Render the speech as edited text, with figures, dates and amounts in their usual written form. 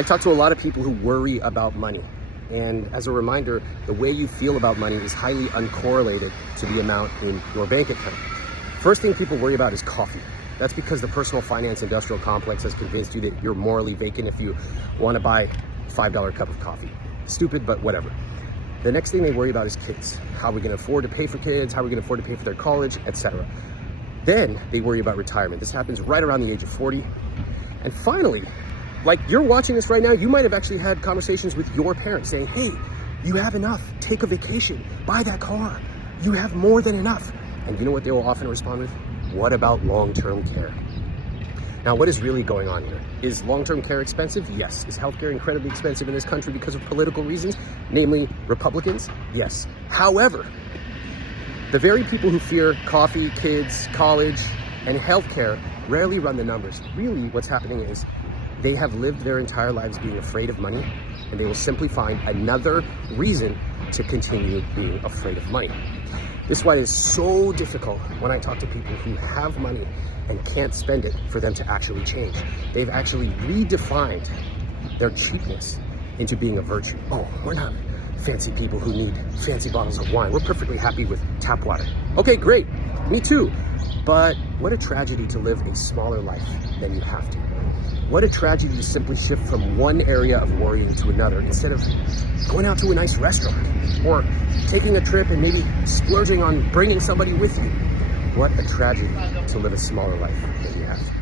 I talk to a lot of people who worry about money. And as a reminder, the way you feel about money is highly uncorrelated to the amount in your bank account. First thing people worry about is coffee. That's because the personal finance industrial complex has convinced you that you're morally vacant if you want to buy a $5 cup of coffee. Stupid, but whatever. The next thing they worry about is kids. How are we going to afford to pay for kids? How are we going to afford to pay for their college, etc. Then they worry about retirement. This happens right around the age of 40. And finally, like you're watching this right now, you might have actually had conversations with your parents saying, hey, you have enough, take a vacation, buy that car. You have more than enough. And you know what they will often respond with? What about long-term care? Now, what is really going on here? Is long-term care expensive? Yes. Is healthcare incredibly expensive in this country because of political reasons, namely Republicans? Yes. However, the very people who fear coffee, kids, college, and healthcare rarely run the numbers. Really, what's happening is they have lived their entire lives being afraid of money, and they will simply find another reason to continue being afraid of money. This is why it is so difficult when I talk to people who have money and can't spend it for them to actually change. They've actually redefined their cheapness into being a virtue. Oh, we're not fancy people who need fancy bottles of wine. We're perfectly happy with tap water. Okay, great. Me too. But what a tragedy to live a smaller life than you have to. What a tragedy to simply shift from one area of worrying to another instead of going out to a nice restaurant or taking a trip and maybe splurging on bringing somebody with you. What a tragedy to live a smaller life than you have.